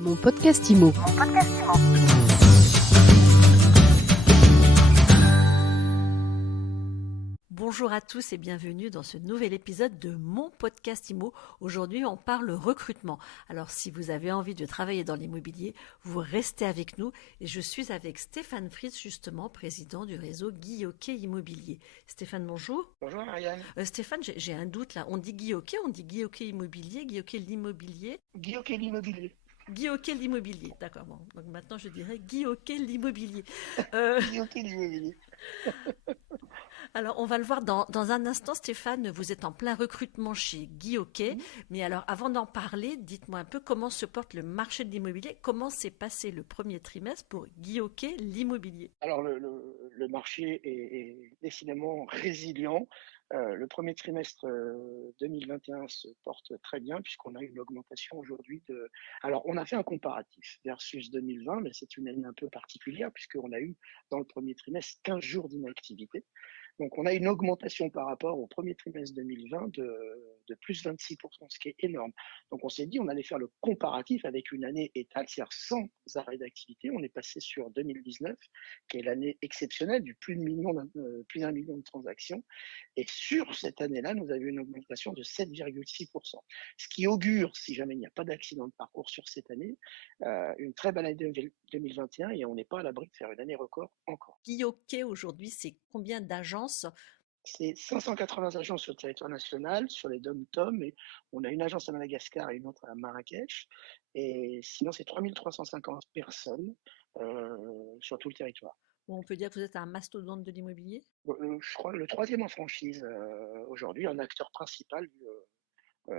Mon podcast IMO. Bonjour à tous et bienvenue dans ce nouvel épisode de mon podcast IMO. Aujourd'hui, on parle recrutement. Alors, si vous avez envie de travailler dans l'immobilier, vous restez avec nous. Et je suis avec Stéphane Fritz, justement, président du réseau Guy Hockey Immobilier. Stéphane, bonjour. Bonjour Ariane. Stéphane, j'ai un doute là. On dit Guy Hockey, on dit Guy Hockey Immobilier, Guy Hockey l'immobilier. Guy Hockey l'immobilier. Guy Hockey l'immobilier, d'accord. Bon, donc maintenant je dirais Guy Hockey l'immobilier. Guy Hockey l'immobilier. Alors, on va le voir dans un instant, Stéphane, vous êtes en plein recrutement chez Guy Hockey. Mais alors, avant d'en parler, dites-moi un peu comment se porte le marché de l'immobilier. Comment s'est passé le premier trimestre pour Guy Hockey l'immobilier? Alors le marché est décidément résilient. Le premier trimestre 2021 se porte très bien puisqu'on a une augmentation aujourd'hui de... Alors on a fait un comparatif versus 2020, mais c'est une année un peu particulière puisqu'on a eu dans le premier trimestre 15 jours d'inactivité. Donc, on a une augmentation par rapport au premier trimestre 2020 de plus 26%, ce qui est énorme. Donc, on s'est dit, on allait faire le comparatif avec une année étale, c'est-à-dire sans arrêt d'activité. On est passé sur 2019, qui est l'année exceptionnelle du plus d'un million de transactions. Et sur cette année-là, nous avions une augmentation de 7,6%. Ce qui augure, si jamais il n'y a pas d'accident de parcours sur cette année, une très belle année 2021 et on n'est pas à l'abri de faire une année record encore. Guy Hockey, aujourd'hui, c'est combien d'agences? C'est 580 agences sur le territoire national, sur les DOM-TOM, et on a une agence à Madagascar et une autre à Marrakech. Et sinon, c'est 3350 personnes sur tout le territoire. Bon, on peut dire que vous êtes un mastodonte de l'immobilier? Je crois le troisième en franchise aujourd'hui, un acteur principal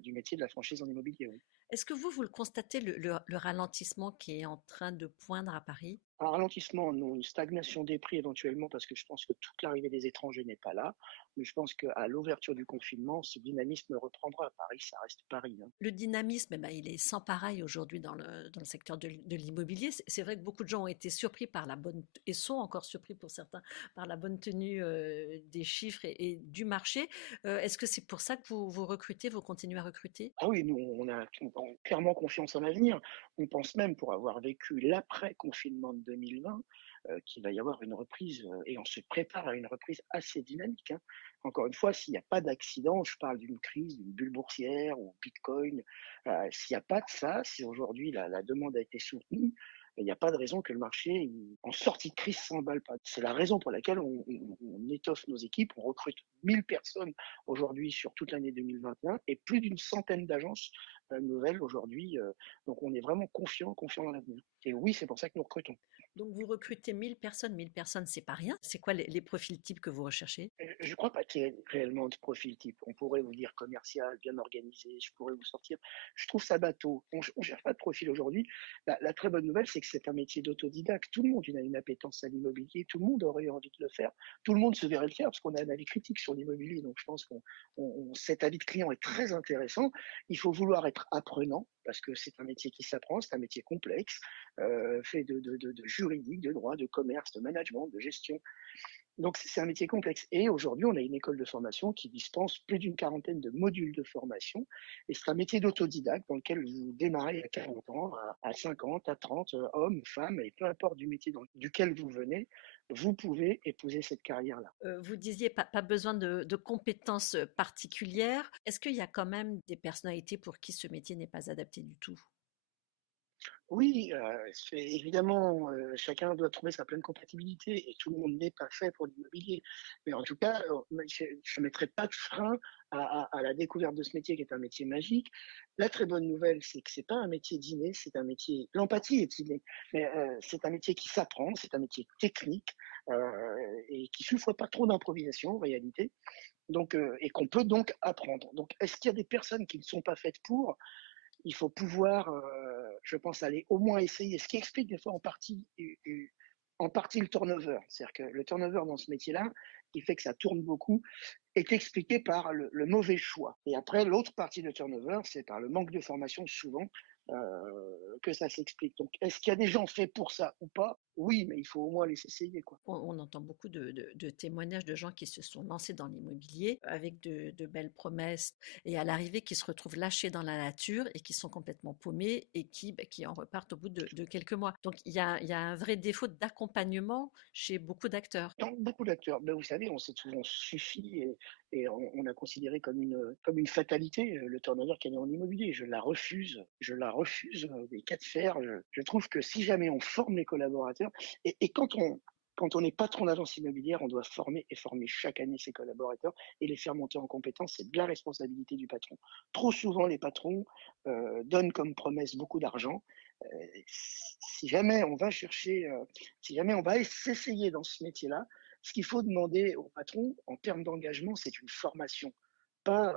du métier de la franchise en immobilier. Oui. Est-ce que vous le constatez, le ralentissement qui est en train de poindre à Paris? Un ralentissement, non, une stagnation des prix éventuellement, parce que je pense que toute l'arrivée des étrangers n'est pas là. Mais je pense qu'à l'ouverture du confinement, ce dynamisme reprendra. À Paris, ça reste Paris. Hein. Le dynamisme, il est sans pareil aujourd'hui dans le secteur de l'immobilier. C'est vrai que beaucoup de gens ont été surpris par la bonne, et sont encore surpris pour certains, par la bonne tenue des chiffres et du marché. Est-ce que c'est pour ça que vous recrutez, vous continuez à recruter? Ah oui, nous, on a clairement confiance en l'avenir. On pense même, pour avoir vécu l'après-confinement de 2020, qu'il va y avoir une reprise, et on se prépare à une reprise assez dynamique. Hein. Encore une fois, s'il n'y a pas d'accident, je parle d'une crise, d'une bulle boursière ou Bitcoin, s'il n'y a pas de ça, si aujourd'hui la demande a été soutenue, il n'y a pas de raison que le marché, en sortie de crise, s'emballe pas. C'est la raison pour laquelle on étoffe nos équipes. On recrute 1000 personnes aujourd'hui sur toute l'année 2021 et plus d'une centaine d'agences nouvelles aujourd'hui. Donc on est vraiment confiant dans l'avenir. Et oui, c'est pour ça que nous recrutons. Donc vous recrutez 1000 personnes, c'est pas rien. C'est quoi les profils types que vous recherchez? Je ne crois pas qu'il y ait réellement de profil type. On pourrait vous dire commercial, bien organisé, je pourrais vous sortir. Je trouve ça bateau. On ne cherche pas de profil aujourd'hui. La très bonne nouvelle, c'est que c'est un métier d'autodidacte. Tout le monde a une appétence à l'immobilier, tout le monde aurait envie de le faire. Tout le monde se verrait le faire parce qu'on a un avis critique sur l'immobilier. Donc je pense que cet avis de client est très intéressant. Il faut vouloir être apprenant parce que c'est un métier qui s'apprend, c'est un métier complexe, fait de juridique, de droit, de commerce, de management, de gestion. Donc c'est un métier complexe. Et aujourd'hui, on a une école de formation qui dispense plus d'une quarantaine de modules de formation. Et c'est un métier d'autodidacte dans lequel vous démarrez à 40 ans, à 50, à 30, hommes, femmes, et peu importe du métier duquel vous venez, vous pouvez épouser cette carrière-là. Vous disiez pas besoin de compétences particulières. Est-ce qu'il y a quand même des personnalités pour qui ce métier n'est pas adapté du tout? Oui, évidemment, chacun doit trouver sa pleine compatibilité et tout le monde n'est pas fait pour l'immobilier. Mais en tout cas, je ne mettrai pas de frein à la découverte de ce métier qui est un métier magique. La très bonne nouvelle, c'est que c'est pas un métier d'inné, c'est un métier. L'empathie est innée, mais c'est un métier qui s'apprend, c'est un métier technique et qui souffre pas trop d'improvisation en réalité. Donc, et qu'on peut donc apprendre. Donc, est-ce qu'il y a des personnes qui ne sont pas faites pour? Il faut pouvoir, je pense, aller au moins essayer. Ce qui explique des fois en partie le turnover. C'est-à-dire que le turnover dans ce métier-là, qui fait que ça tourne beaucoup, est expliqué par le mauvais choix. Et après, l'autre partie de turnover, c'est par le manque de formation souvent que ça s'explique. Donc, est-ce qu'il y a des gens faits pour ça ou pas? Oui, mais il faut au moins les essayer, quoi. On entend beaucoup de témoignages de gens qui se sont lancés dans l'immobilier avec de belles promesses et à l'arrivée qui se retrouvent lâchés dans la nature et qui sont complètement paumés et qui en repartent au bout de quelques mois. Donc il y a un vrai défaut d'accompagnement chez beaucoup d'acteurs. Dans beaucoup d'acteurs, ben, vous savez, on s'est souvent suffi et on a considéré comme une fatalité le turnover qu'il y a en immobilier. Je la refuse des cas de fer. Je trouve que si jamais on forme les collaborateurs, et quand on est patron d'agence immobilière, on doit former et former chaque année ses collaborateurs et les faire monter en compétence. C'est de la responsabilité du patron. Trop souvent, les patrons donnent comme promesse beaucoup d'argent. Si jamais on va chercher, si jamais on va s'essayer dans ce métier-là, ce qu'il faut demander au patron en termes d'engagement, c'est une formation, pas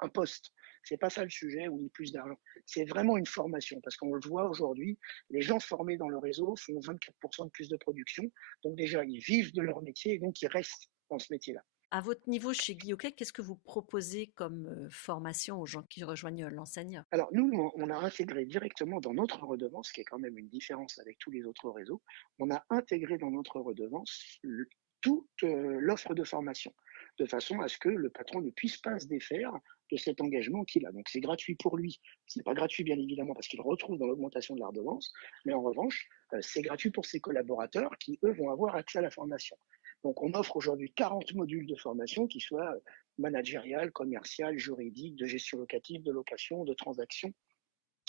un poste. C'est pas ça le sujet ou ni plus d'argent. C'est vraiment une formation parce qu'on le voit aujourd'hui, les gens formés dans le réseau font 24% de plus de production. Donc déjà, ils vivent de leur métier et donc ils restent dans ce métier-là. À votre niveau chez Guy Hockey, qu'est-ce que vous proposez comme formation aux gens qui rejoignent l'enseigne? Alors nous, on a intégré directement dans notre redevance, qui est quand même une différence avec tous les autres réseaux, on a intégré dans notre redevance toute l'offre de formation, de façon à ce que le patron ne puisse pas se défaire de cet engagement qu'il a. Donc c'est gratuit pour lui. C'est pas gratuit bien évidemment parce qu'il retrouve dans l'augmentation de la redevance, mais en revanche, c'est gratuit pour ses collaborateurs qui, eux, vont avoir accès à la formation. Donc on offre aujourd'hui 40 modules de formation qui soient managériale, commerciale, juridique, de gestion locative, de location, de transaction.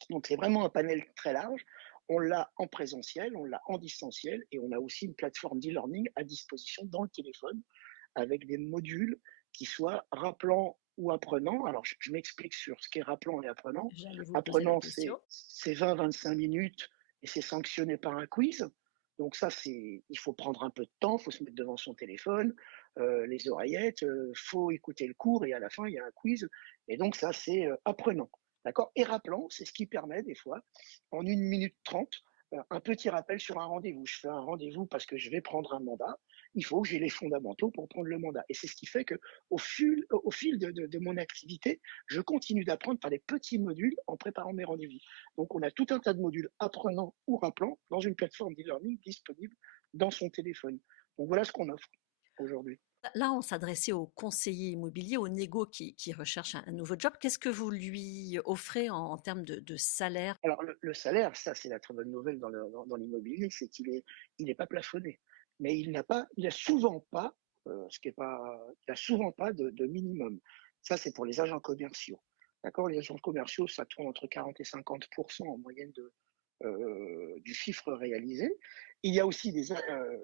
Donc c'est vraiment un panel très large. On l'a en présentiel, on l'a en distanciel et on a aussi une plateforme d'e-learning à disposition dans le téléphone avec des modules qui soient rappelants ou apprenants. Alors je m'explique sur ce qu'est rappelant et apprenant. J'allais vous poser la Apprenant, question. c'est 20-25 minutes et c'est sanctionné par un quiz. Donc ça, il faut prendre un peu de temps, il faut se mettre devant son téléphone, les oreillettes, faut écouter le cours et à la fin, il y a un quiz. Et donc ça, c'est apprenant. D'accord. Et rappelant, c'est ce qui permet des fois, en 1 minute 30, un petit rappel sur un rendez-vous. Je fais un rendez-vous parce que je vais prendre un mandat. Il faut que j'ai les fondamentaux pour prendre le mandat. Et c'est ce qui fait que au fil de mon activité, je continue d'apprendre par des petits modules en préparant mes rendez-vous. Donc, on a tout un tas de modules apprenants ou rappelants dans une plateforme d'e-learning disponible dans son téléphone. Donc, voilà ce qu'on offre aujourd'hui. Là, on s'adressait au conseiller immobilier, au négo qui recherche un nouveau job. Qu'est-ce que vous lui offrez en termes de salaire? Alors, le salaire, ça, c'est la très bonne nouvelle dans l'immobilier, c'est il est pas plafonné. Mais il a souvent pas, il a souvent pas de minimum. Ça, c'est pour les agents commerciaux. D'accord? Les agents commerciaux, ça tourne entre 40 et 50% en moyenne du chiffre réalisé. Il y a aussi il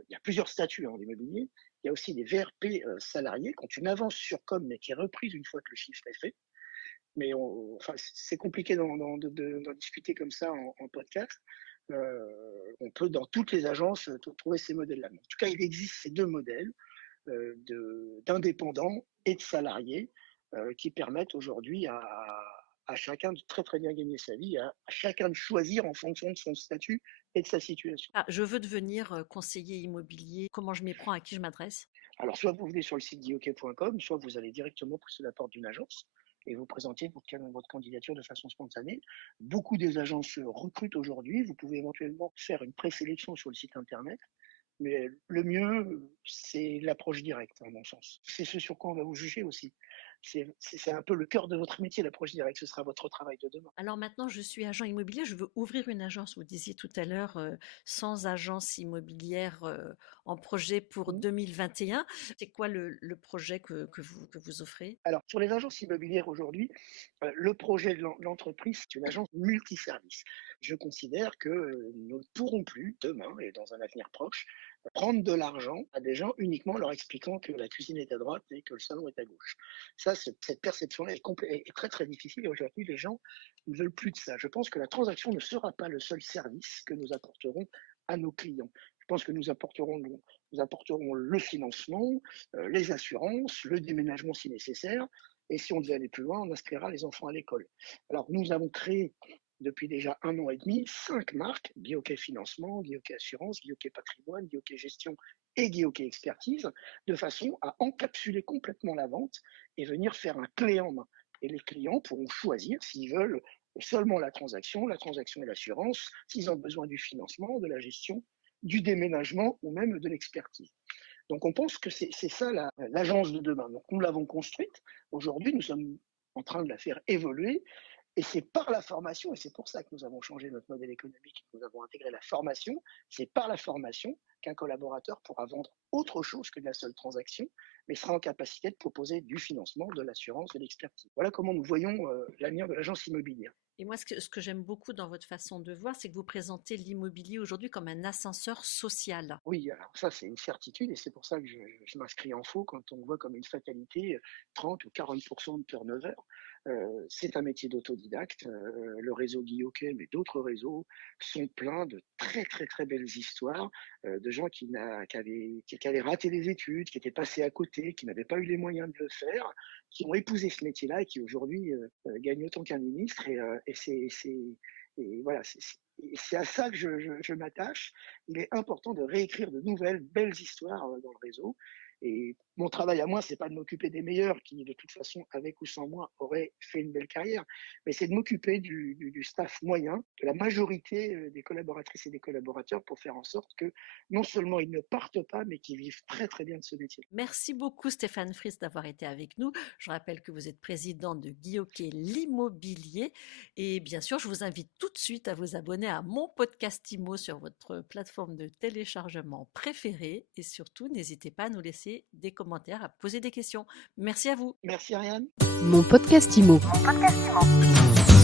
y a plusieurs statuts en immobilier. Il y a aussi des VRP salariés qui ont une avance sur com, mais qui est reprise une fois que le chiffre est fait. Mais enfin, c'est compliqué d'en discuter comme ça en podcast. On peut dans toutes les agences trouver ces modèles-là. En tout cas, il existe ces deux modèles d'indépendants et de salariés qui permettent aujourd'hui à chacun de très très bien gagner sa vie, à chacun de choisir en fonction de son statut et de sa situation. Ah, je veux devenir conseiller immobilier. Comment je m'y prends? À qui je m'adresse? Alors, soit vous venez sur le site guihockey.com, soit vous allez directement pousser la porte d'une agence et vous présentez votre candidature de façon spontanée. Beaucoup des agences recrutent aujourd'hui. Vous pouvez éventuellement faire une présélection sur le site internet. Mais le mieux, c'est l'approche directe, à mon sens. C'est ce sur quoi on va vous juger aussi. C'est un peu le cœur de votre métier, l'approche directe. Ce sera votre travail de demain. Alors maintenant, je suis agent immobilier, je veux ouvrir une agence. Vous disiez tout à l'heure, sans agence immobilière en projet pour Mmh. 2021. C'est quoi le projet que vous offrez? Alors, sur les agences immobilières aujourd'hui, le projet de l'entreprise, c'est une agence multiservice. Je considère que nous ne pourrons plus, demain et dans un avenir proche, prendre de l'argent à des gens uniquement en leur expliquant que la cuisine est à droite et que le salon est à gauche. Ça, cette perception-là est très très difficile et aujourd'hui, les gens ne veulent plus de ça. Je pense que la transaction ne sera pas le seul service que nous apporterons à nos clients. Je pense que nous apporterons le financement, les assurances, le déménagement si nécessaire, et si on devait aller plus loin, on inscrira les enfants à l'école. Alors, nous avons créé depuis déjà 1 an et demi 5 marques, Guy Financement, Guy Assurance, Guy Patrimoine, Guy Gestion et Guy Expertise, de façon à encapsuler complètement la vente et venir faire un clé en main. Et les clients pourront choisir s'ils veulent seulement la transaction et l'assurance, s'ils ont besoin du financement, de la gestion, du déménagement ou même de l'expertise. Donc on pense que c'est ça l'agence de demain. Donc nous l'avons construite. Aujourd'hui, nous sommes en train de la faire évoluer. Et c'est par la formation, et c'est pour ça que nous avons changé notre modèle économique, que nous avons intégré la formation, c'est par la formation qu'un collaborateur pourra vendre autre chose que de la seule transaction, mais sera en capacité de proposer du financement, de l'assurance, de l'expertise. Voilà comment nous voyons l'avenir de l'agence immobilière. Et moi, ce que j'aime beaucoup dans votre façon de voir, c'est que vous présentez l'immobilier aujourd'hui comme un ascenseur social. Oui, alors ça, c'est une certitude, et c'est pour ça que je m'inscris en faux quand on voit comme une fatalité 30 ou 40% de turnover. C'est un métier d'autodidacte. Le réseau Guy Hockey, mais d'autres réseaux, sont pleins de très, très, très belles histoires de gens qui avaient raté les études, qui étaient passés à côté, qui n'avaient pas eu les moyens de le faire, qui ont épousé ce métier-là et qui aujourd'hui gagnent autant qu'un ministre. Et voilà, c'est à ça que je m'attache. Il est important de réécrire de nouvelles, belles histoires dans le réseau. Et mon travail à moi, c'est pas de m'occuper des meilleurs qui, de toute façon, avec ou sans moi, auraient fait une belle carrière, mais c'est de m'occuper du staff moyen, de la majorité des collaboratrices et des collaborateurs pour faire en sorte que non seulement ils ne partent pas, mais qu'ils vivent très très bien de ce métier. Merci beaucoup Stéphane Fries d'avoir été avec nous. Je rappelle que vous êtes président de Guy Hockey l'immobilier. Et bien sûr, je vous invite tout de suite à vous abonner à mon podcast IMO sur votre plateforme de téléchargement préférée. Et surtout, n'hésitez pas à nous laisser des commentaires, à poser des questions. Merci à vous. Merci Ariane. Mon podcast IMO. Mon podcast IMO.